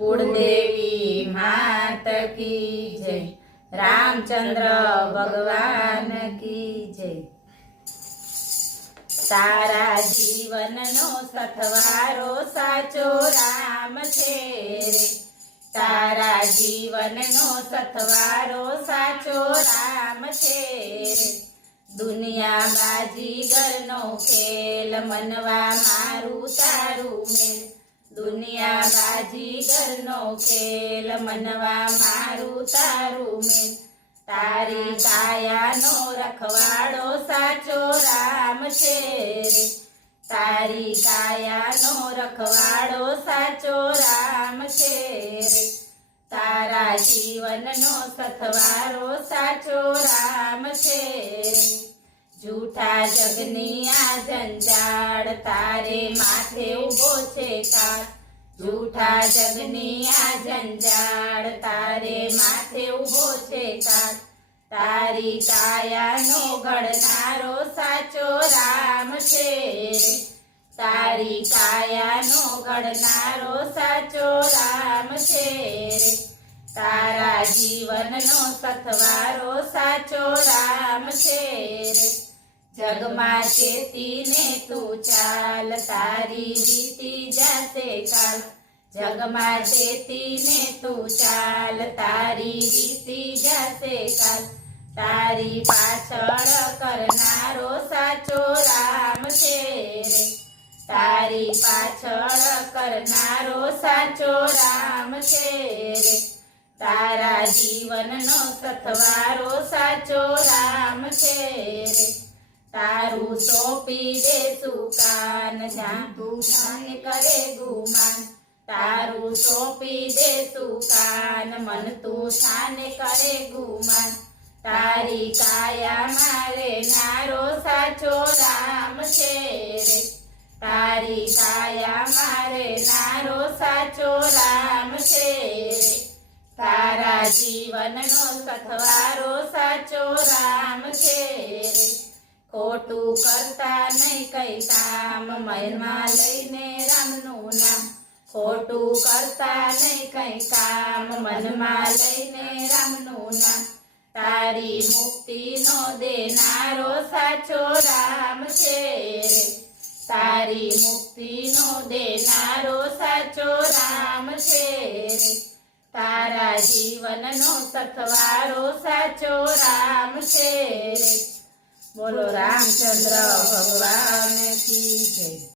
कुलदेवी मात की जय। रामचंद्र भगवान की जय। तारा जीवन नो सथवारो साचो राम छे रे। तारा जीवन नो सथवारो साचो राम छे रे। दुनिया बाजीगर नो खेल मनवा मारू तारू मेल। दुनिया बाजीगर नो खेल मनवा मारू तारू मेल। तारी काया नो रखवाड़ो साचो राम छे रे। तारी काया नो रखवाड़ो साचो राम छे रे। तारा जीवन नो सथवारो साचो राम छे रे। झूठा जगनी आ जंजाड़ तारे माथे उभो छे काळ। झूठा जगनी आ जंजाड़ तारे माथे उभो छे काळ। तारी काया नो घड़नारो साचो राम छे रे। तारी काया नो घड़नारो साचो राम छे रे। तारा जीवन नो सथवारो साचो राम छे रे। जगमा चेती ने तू चाल तारी रीति जाते काल। जगमा चेती ने तू चाल तारी रीति जाते काल। तारी पाछळ करनारो साचो राम छे रे। तारी पाछळ करनारो साचो राम छे रे। तारा जीवन नो सथवारो साचो राम छे रे। तारू सोंपी दे सुकान ज्યાં તું શાને કરે ગુમાન। तारू सोंपी दे सुकान मन तू शाने करे गुमान। तारी काया मारे नारो साचो राम छे रे। तारी काया मारे नारो साचो राम छे रे। तारा जीवन नो सथवारो साचो राम छे रे। खोटू करता नहीं कई काम मनमा लईने रामनु नाम। खोटू करता नहीं कई काम मनमा लईने रामनु नाम। तारी मुक्ति नो देनारो साचो राम छे रे। तारी मुक्ति नो देनारो साचो राम छे रे। तारा जीवन नो सथवारो साचो राम छे रे। बोलो रामचंद्र भगवान।